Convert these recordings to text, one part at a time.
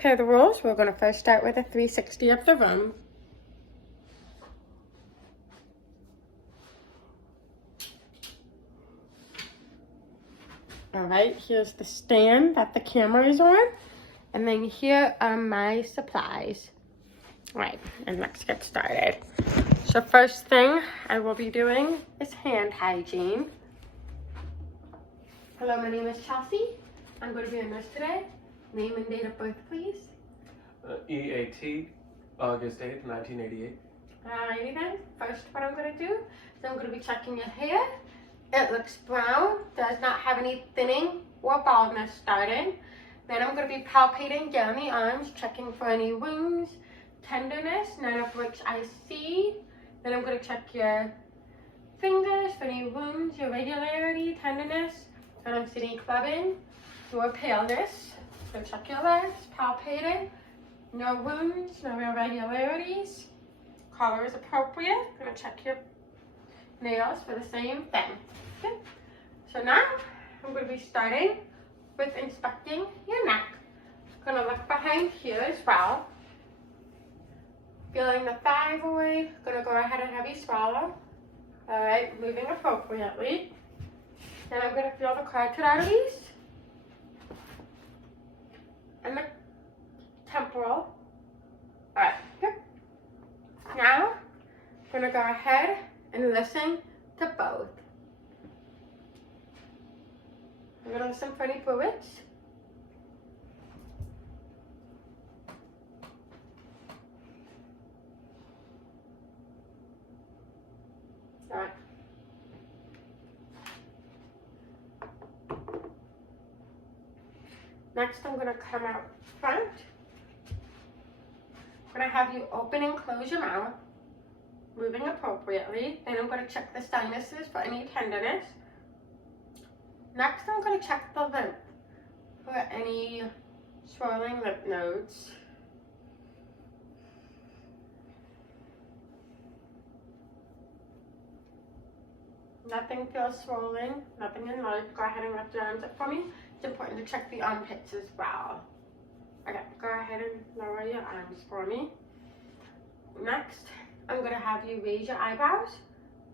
Per the rules, we're going to first start with a 360 of the room. Alright, here's the stand that the camera is on. And then here are my supplies. Alright, and let's get started. So first thing I will be doing is hand hygiene. Hello, my name is Chelsea. I'm going to be a nurse today. Name and date of birth, please. EAT, August 8th, 1988. Alrighty then. First, what I'm going to do is I'm going to be checking your hair. It looks brown, does not have any thinning or baldness starting. Then I'm going to be palpating down the arms, checking for any wounds, tenderness, none of which I see. Then I'm going to check your fingers for any wounds, irregularity, tenderness. I don't see any clubbing or paleness. So check your legs, palpating. No wounds, no irregularities. Color is appropriate. I'm going to check your nails for the same thing. Okay. So now I'm going to be starting with inspecting your neck. I'm going to look behind here as well. Feeling the thyroid. Going to go ahead and have you swallow. Alright, moving appropriately. Then I'm going to feel the carotid arteries and the temporal. Alright, good. Now, I'm going to go ahead and listen to both. I'm going to listen for any fluids. Alright. Next, I'm going to come out front. I'm going to have you open and close your mouth, moving appropriately. Then I'm going to check the sinuses for any tenderness. Next, I'm going to check the lymph for any swelling lymph nodes. Nothing feels swollen, nothing enlarged. Go ahead and lift your arms up for me. It's important to check the armpits as well. Okay, go ahead and lower your arms for me. Next, I'm going to have you raise your eyebrows,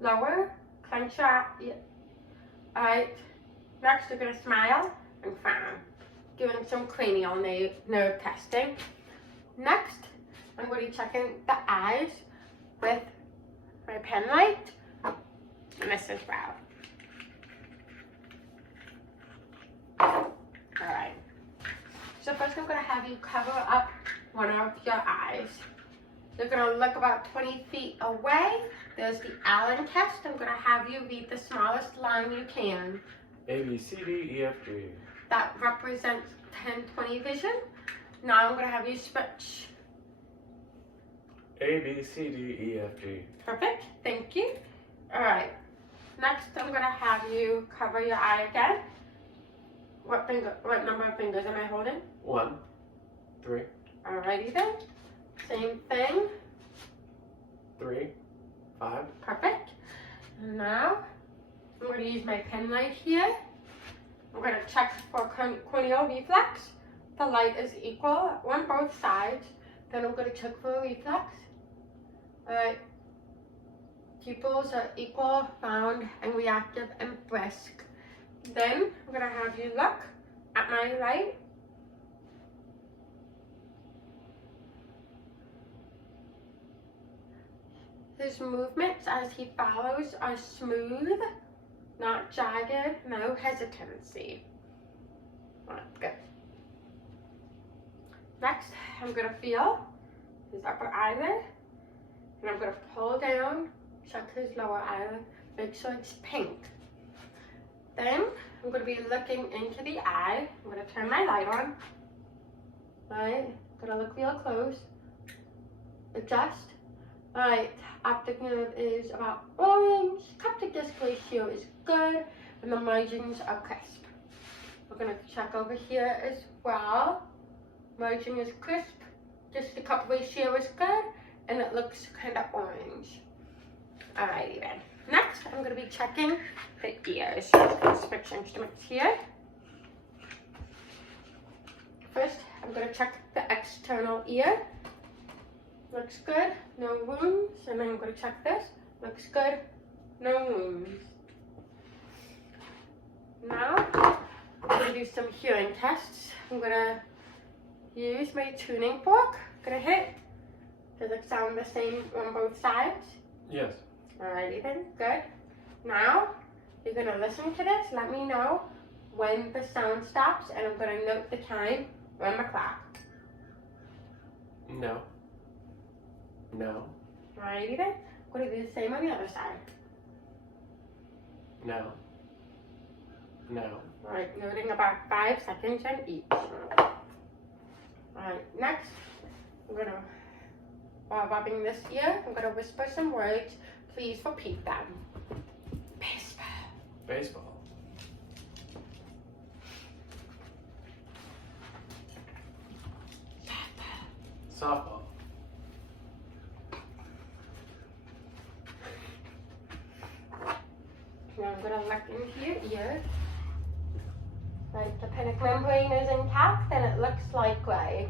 lower, clench your eyes. Alright, next you're going to smile and frown. Doing some cranial nerve testing. Next, I'm going to be checking the eyes with my pen light. And this as well. Alright. So first I'm going to have you cover up one of your eyes. You're going to look about 20 feet away. There's the Allen test. I'm going to have you read the smallest line you can. A, B, C, D, E, F, G. That represents 10/20 vision. Now I'm going to have you switch. A, B, C, D, E, F, G. Perfect. Thank you. Alright. Next, I'm going to have you cover your eye again. What number of fingers am I holding? 1, 3. Alrighty then. Same thing. 3, 5. Perfect. And now, I'm going to use my pen light here. I'm going to check for corneal reflex. The light is equal on both sides. Then I'm going to check for a reflex. Alright. Pupils are equal, round, and reactive, and brisk. Then I'm going to have you look at my light. His movements as he follows are smooth, not jagged, no hesitancy. Alright, good. Next, I'm going to feel his upper eyelid, and I'm going to pull down. Check his lower eyelid, make sure it's pink. Then I'm going to be looking into the eye. I'm going to turn my light on. Alright, I'm going to look real close. Adjust. Alright, optic nerve is about orange. Coptic disc ratio is good, and the margins are crisp. We're going to check over here as well. Margin is crisp. Just the cup ratio is good, and it looks kind of orange. Alrighty then. Next, I'm going to be checking the ears. Switch instruments here. first I'm going to check the external ear. Looks good, no wounds. And then I'm going to check this. Looks good, no wounds. Now, I'm going to do some hearing tests. I'm going to use my tuning fork. I'm going to hit. Does it sound the same on both sides? Yes. Alrighty then, good. Now, you're going to listen to this. Let me know when the sound stops, and I'm going to note the time on the clock. No. No. Alrighty then. I'm going to do the same on the other side. No. No. Alright, noting about 5 seconds on each. Alright, next, I'm going to, while rubbing this ear, I'm going to whisper some words. Please repeat them. Baseball. Baseball. Softball. Now I'm going to look into your ear. Right, the penic membrane is intact and it looks like gray.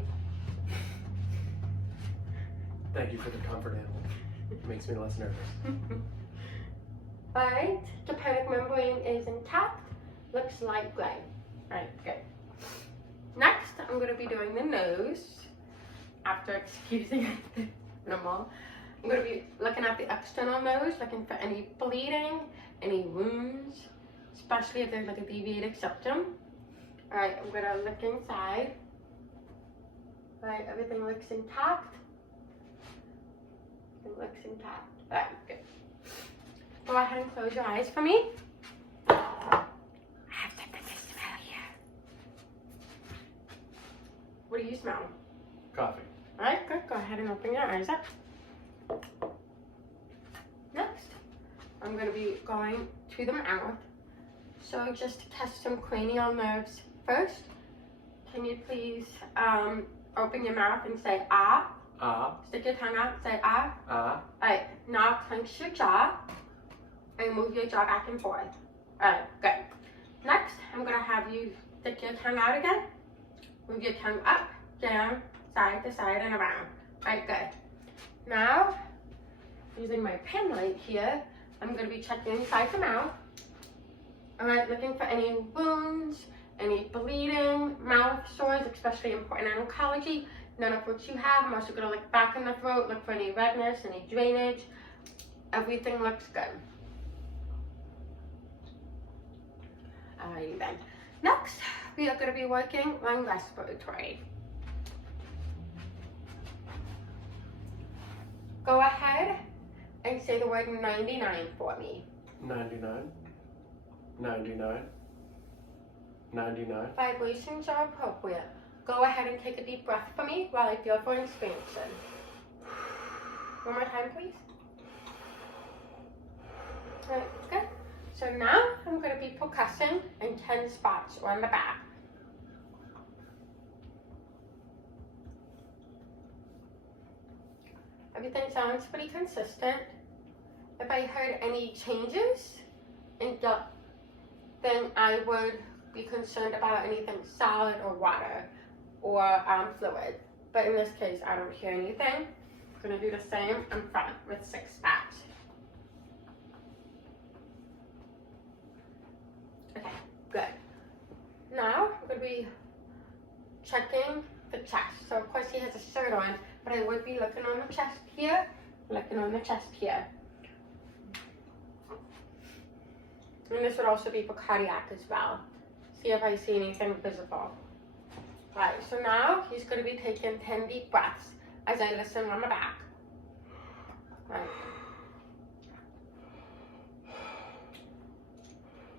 Thank you for the comfort animal. It makes me less nervous. Alright, the penic membrane is intact, looks light gray. Alright, good. Next, I'm going to be doing the nose. After excusing the animal, I'm going to be looking at the external nose, looking for any bleeding, any wounds, especially if there's like a deviated septum. Alright, I'm going to look inside. Alright, everything looks intact. It looks intact. Alright, good. Go ahead and close your eyes for me. I have something to smell here. What do you smell? Coffee. Alright, good. Go ahead and open your eyes up. Next, I'm going to be going to the mouth. So just to test some cranial nerves first, can you please open your mouth and say ah? Ah. Stick your tongue out, say ah. Ah. Alright, now clench your jaw and move your jaw back and forth. Alright, good. Next, I'm going to have you stick your tongue out again. Move your tongue up, down, side to side, and around. Alright, good. Now, using my pen light here, I'm going to be checking inside the mouth. Alright, looking for any wounds, any bleeding, mouth sores, especially important in oncology. None of which you have. I'm also going to look back in the throat, look for any redness, any drainage. Everything looks good. Alrighty then. Next, we are going to be working on respiratory. Go ahead and say the word 99 for me. 99. 99. 99. Vibrations are appropriate. Go ahead and take a deep breath for me while I feel for expansion. One more time, please. Alright, good. So now I'm going to be percussing in 10 spots on the back. Everything sounds pretty consistent. If I heard any changes in gut, then I would be concerned about anything solid or water or fluid. But in this case, I don't hear anything. I'm going to do the same in front with 6 spots. Okay, good. Now, I'm going to be checking the chest. So, of course, he has a shirt on, but I would be looking on the chest here, looking on the chest here. And this would also be for cardiac as well. See if I see anything visible. Right, so now he's going to be taking 10 deep breaths as I listen on the back. Right.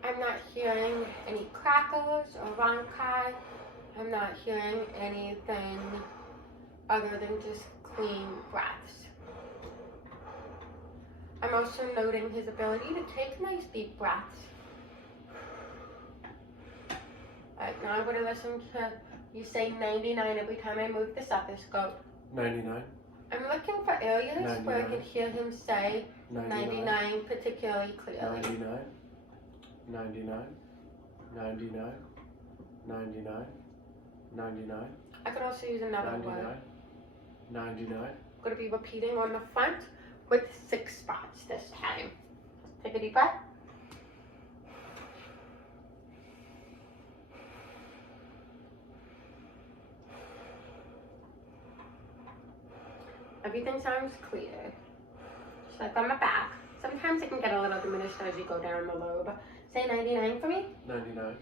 I'm not hearing any crackles or rhonchi. I'm not hearing anything other than just clean breaths. I'm also noting his ability to take nice deep breaths. Alright, now I'm going to listen to you say 99 every time I move the stethoscope. 99. I'm looking for areas 99. where I can hear him say 99 particularly clearly. 99. 99. 99. 99. 99. I could also use another 99. word. 99. I'm going to be repeating on the front with 6 spots this time. Take a deep breath. Everything sounds clear. Just like on the back. Sometimes it can get a little diminished as you go down the lobe. Say 99 for me. 99.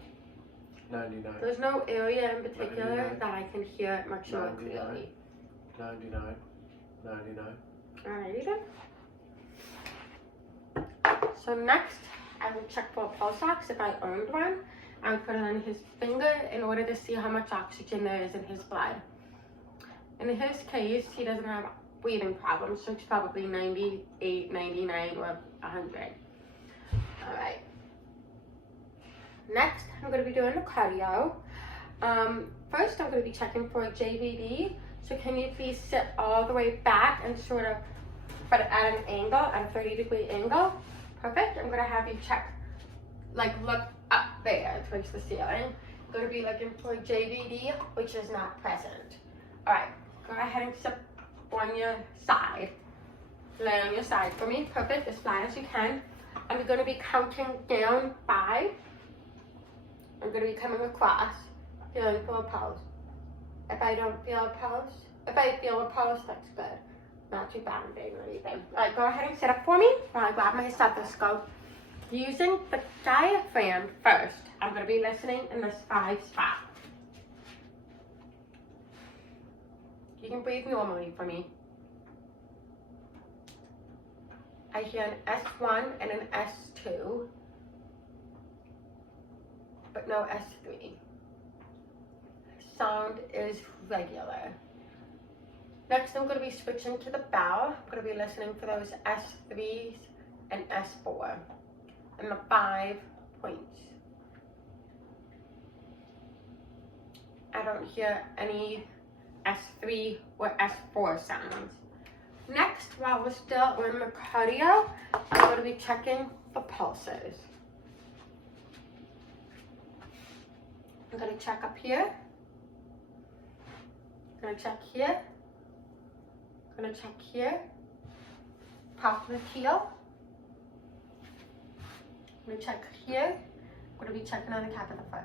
99. There's no area in particular 99. that I can hear it much more 99. clearly. 99. 99. Alrighty then. So next, I would check for a pulse ox if I owned one. I would put it on his finger in order to see how much oxygen there is in his blood. In his case, he doesn't have breathing problems, so it's probably 98, 99, or 100. Alright. Next, I'm going to be doing the cardio. First, I'm going to be checking for a JVD. So can you please sit all the way back and sort of put it at an angle, at a 30-degree angle? Perfect. I'm going to have you check, like look up there towards the ceiling. I'm going to be looking for a JVD, which is not present. Alright, go ahead and sit on your side. Lay on your side for me. Perfect, as flat as you can. I'm going to be counting down 5. I'm going to be coming across, feeling for a pulse. If I don't feel a pulse, if I feel a pulse, that's good. Not too bounding or anything. Alright, go ahead and sit up for me while I grab my stethoscope. Using the diaphragm first, I'm going to be listening in this 5 spot. You can breathe normally for me. I hear an S1 and an S2, but no S3. Sound is regular. Next, I'm going to be switching to the bell. I'm going to be listening for those S3s and S4 and the 5 points. I don't hear any S3 or S4 sounds. Next, while we're still in the cardio, I'm going to be checking the pulses. I'm going to check up here. I'm going to check here. I'm going to check here. Popliteal. I'm going to check here. I'm going to be checking on the cap of the foot.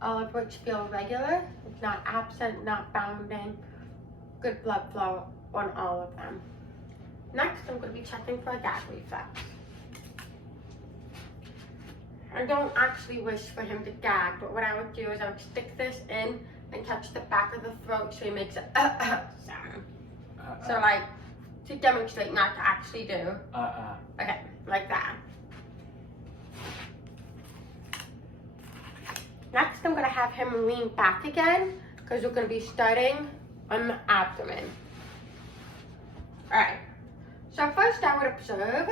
All of which feel regular. It's not absent, not bounding. Good blood flow on all of them. Next, I'm going to be checking for a gag reflex. I don't actually wish for him to gag, but what I would do is I would stick this in and touch the back of the throat so he makes a sound. So like, to demonstrate, not to actually do. Okay, like that. Next, I'm going to have him lean back again because we're going to be starting on the abdomen. Alright, so first I would observe.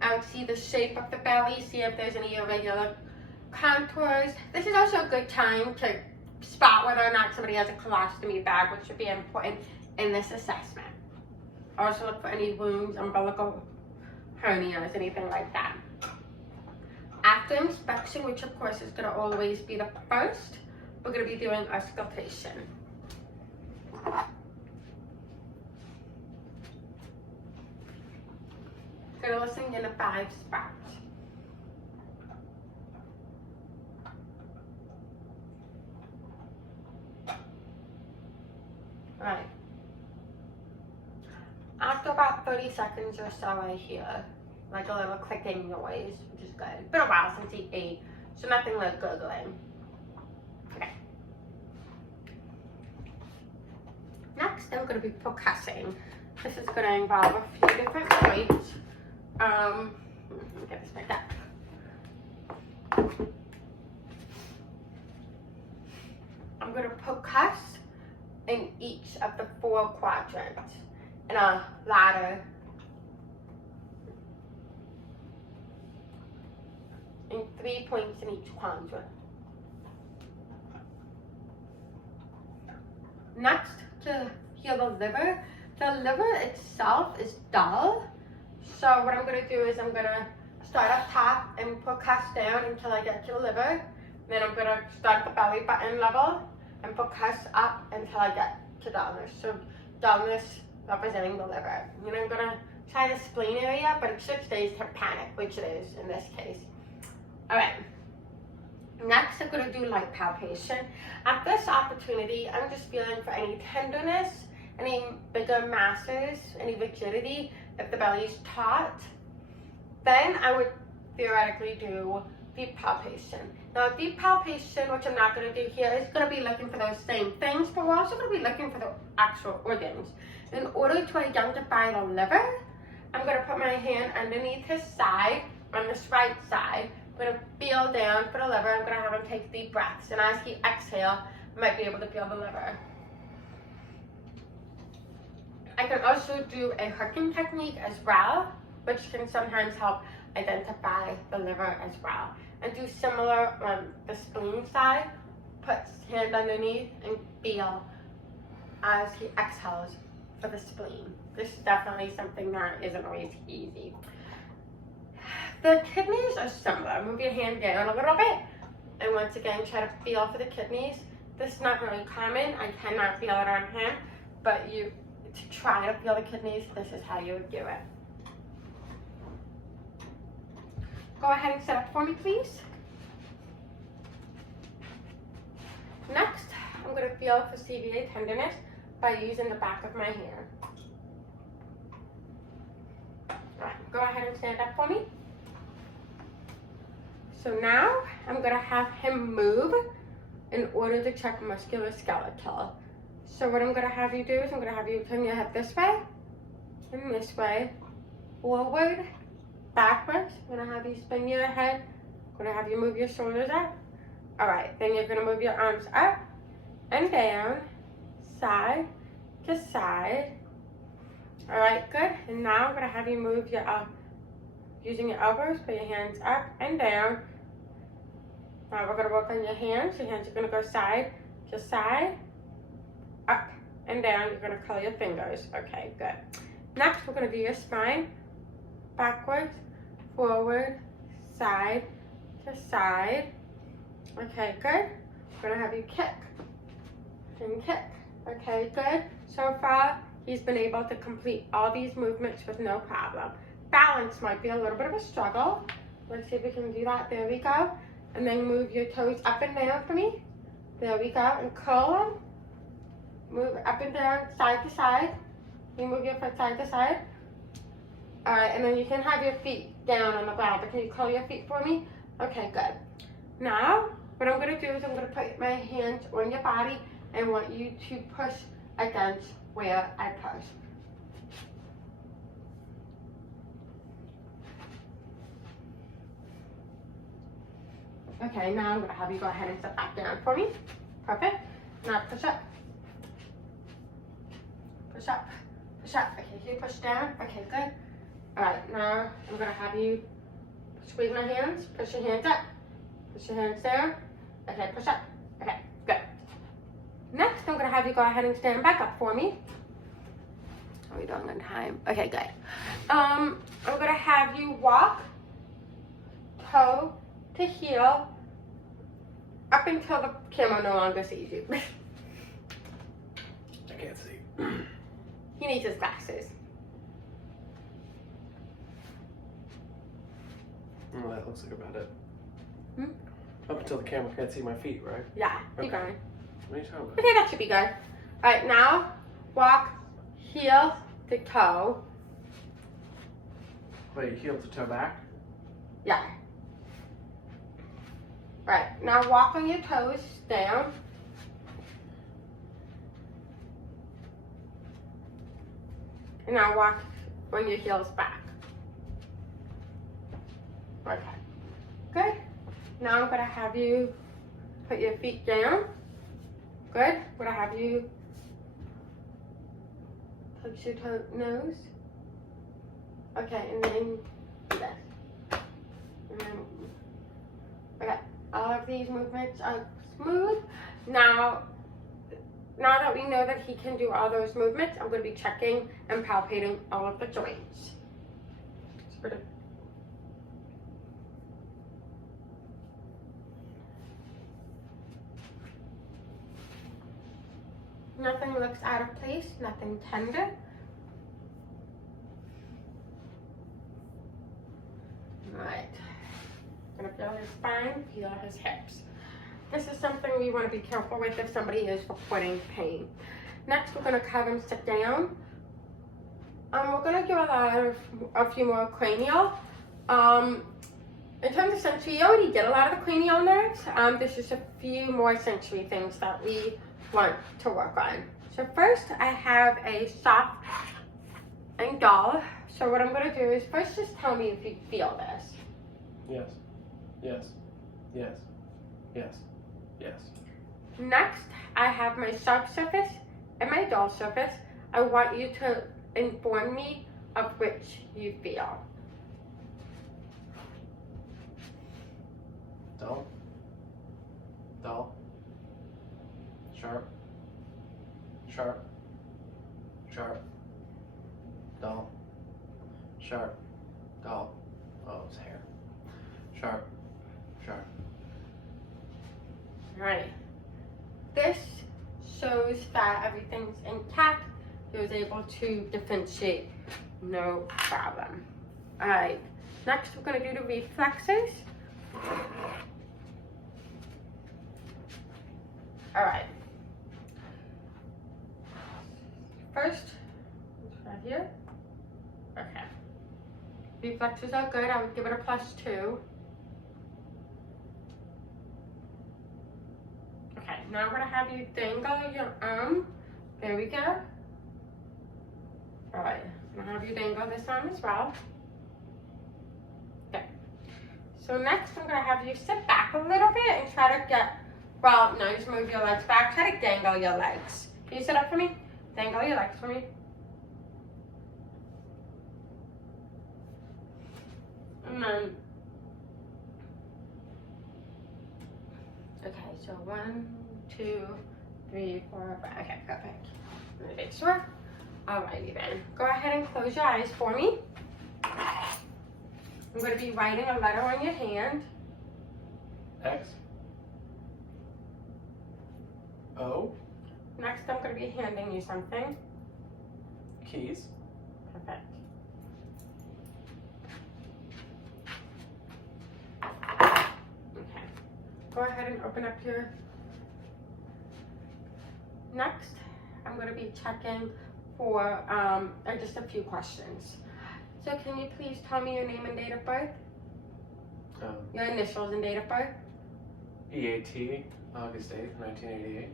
I would see the shape of the belly, see if there's any irregular contours. This is also a good time to spot whether or not somebody has a colostomy bag, which would be important in this assessment. Also look for any wounds, umbilical hernias, anything like that. After inspection, which of course is going to always be the first, we're going to be doing auscultation. Going to listen in the 5 spots. Right. After about 30 seconds or so, I hear like a little clicking noise, which is good. It's been a while since he ate, so nothing like gurgling. Okay. Next, I'm going to be percussing. This is going to involve a few different points. Let me get this back up. I'm going to percuss in each of the 4 quadrants in a ladder. And 3 points in each quadrant. Next, to heal the liver. The liver itself is dull. So what I'm going to do is I'm going to start up top and percuss down until I get to the liver. Then I'm going to start at the belly button level and focus up until I get to dullness. So dullness representing the liver. And I'm gonna try the spleen area, but it should stay tympanic, which it is in this case. All right. Next, I'm gonna do light palpation. At this opportunity, I'm just feeling for any tenderness, any bigger masses, any rigidity if the belly is taut. Then I would theoretically do deep palpation. Now, deep palpation, which I'm not going to do here, is going to be looking for those same things, but we're also going to be looking for the actual organs. In order to identify the liver, I'm going to put my hand underneath his side, on this right side. I'm going to feel down for the liver. I'm going to have him take deep breaths, and as he exhales, I might be able to feel the liver. I can also do a hooking technique as well, which can sometimes help identify the liver as well. And do similar on the spleen side, put hand underneath and feel as he exhales for the spleen. This is definitely something that isn't always easy. The kidneys are similar. Move your hand down a little bit, and once again try to feel for the kidneys. This is not really common. I cannot feel it on him, but to try to feel the kidneys, this is how you would do it. Go ahead and sit up for me, please. Next, I'm going to feel for CVA tenderness by using the back of my hand. All right, go ahead and stand up for me. So now, I'm going to have him move in order to check musculoskeletal. So what I'm going to have you do is I'm going to have you turn your head this way and this way, forward, backwards. I'm going to have you spin your head. I'm going to have you move your shoulders up. All right, then you're going to move your arms up and down, side to side. All right, good. And now I'm going to have you move your using your elbows, put your hands up and down. Now we're going to work on your hands. Your hands are going to go side to side, up and down. You're going to curl your fingers. Okay, good. Next, we're going to do your spine. Backwards, forward, side to side. Okay, good. We're going to have you kick and kick. Okay, good. So far, he's been able to complete all these movements with no problem. Balance might be a little bit of a struggle. Let's see if we can do that. There we go. And then move your toes up and down for me. There we go. And curl them. Move up and down, side to side. You move your foot side to side. All right, and then you can have your feet down on the ground, but can you curl your feet for me? Okay, good. Now, what I'm going to do is I'm going to put my hands on your body and want you to push against where I push. Okay, now I'm going to have you go ahead and sit back down for me. Perfect. Now push up. Push up. Push up. Okay, so you push down. Okay, good. Alright, now I'm going to have you squeeze my hands. Push your hands up. Push your hands down. Okay, push up. Okay, good. Next, I'm going to have you go ahead and stand back up for me. How are we doing on time? Okay, good. I'm going to have you walk toe to heel up until the camera no longer sees you. I can't see. He needs his glasses. Oh, that looks like about it. Hmm? Up until the camera can't see my feet, right? Yeah, keep Okay. going. What are you talking about? Okay, that should be good. Alright, now walk heel to toe. Wait, heel to toe back? Yeah. Right, now walk on your toes down. And now walk on your heels back. Okay. Good. Now I'm going to have you put your feet down. Good. I'm going to have you touch your nose. Okay, and then do this. And then, okay. All of these movements are smooth. Now that we know that he can do all those movements, I'm going to be checking and palpating all of the joints. Nothing looks out of place, nothing tender. Alright. Gonna feel his spine, feel his hips. This is something we want to be careful with if somebody is reporting pain. Next, we're gonna have him sit down. We're gonna give a few more cranial. In terms of sensory, you already did a lot of the cranial nerves. There's just a few more sensory things that we want to work on. So first, I have a soft and dull. So what I'm gonna do is first just tell me if you feel this. Yes. Yes. Yes. Yes. Yes. Next, I have my soft surface and my dull surface. I want you to inform me of which you feel. Dull. Dull. Sharp. Sharp. Sharp. Dull. Sharp. Dull. Oh, it's hair. Sharp. Sharp. Alright. This shows that everything's intact. He was able to differentiate, no problem. Alright. Next, we're going to do the reflexes. Alright. First, right here. Okay. Reflexes are good. I would give it a +2. Okay, now I'm going to have you dangle your arm. There we go. Alright, I'm going to have you dangle this arm as well. Okay. So next, I'm going to have you sit back a little bit and try to get, well, no, just move your legs back. Try to dangle your legs. Can you sit up for me? Dangle your legs for me. And then, okay, so 1, 2, 3, 4, 5. Okay, perfect. Let me make sure. Alrighty then. Go ahead and close your eyes for me. I'm going to be writing a letter on your hand. X. O. Next, I'm going to be handing you something. Keys. Perfect. Okay. Go ahead and open up your... Next, I'm going to be checking for just a few questions. So can you please tell me your name and date of birth? Your initials and date of birth? EAT, August 8th, 1988.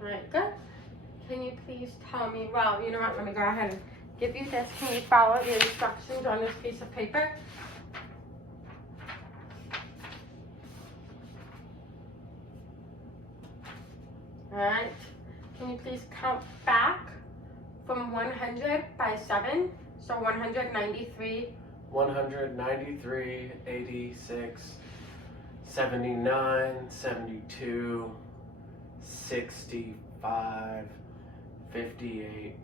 Alright, good. Can you please tell me, well, you know what, let me go ahead and give you this. Can you follow the instructions on this piece of paper? Alright. Can you please count back from 100 by 7? So 193. 193, 86, 79, 72, 65, 58,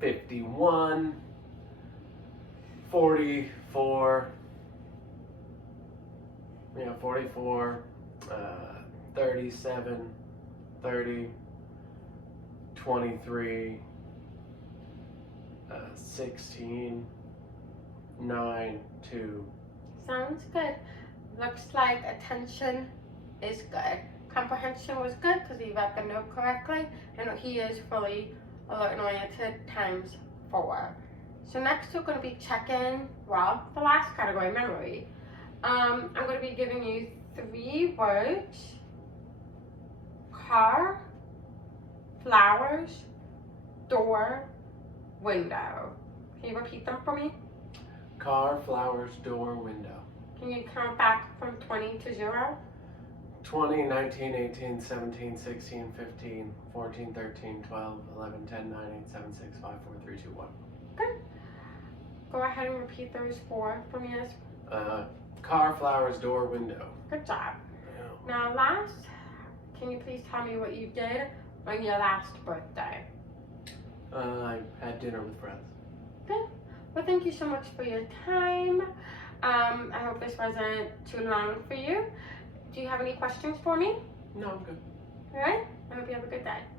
51, 44, 44, 37, 30, 23, 16, 9, 2. Sounds good. Looks like attention is good. Comprehension was good because he read the note correctly, and he is fully alert and oriented ×4. So next we're going to be checking, well, the last category, memory. I'm going to be giving you 3 words: car, flowers, door, window. Can you repeat them for me? Car, flowers, door, window. Can you count back from 20 to 0? 20, 19, 18, 17, 16, 15, 14, 13, 12, 11, 10, 9, 8, 7, 6, 5, 4, 3, 2, 1. Good. Go ahead and repeat those 4 for me as Car, flowers, door, window. good job. Now last, can you please tell me what you did on your last birthday? I had dinner with friends. Good. Well, thank you so much for your time. I hope this wasn't too long for you. Do you have any questions for me? No, I'm good. All right. that.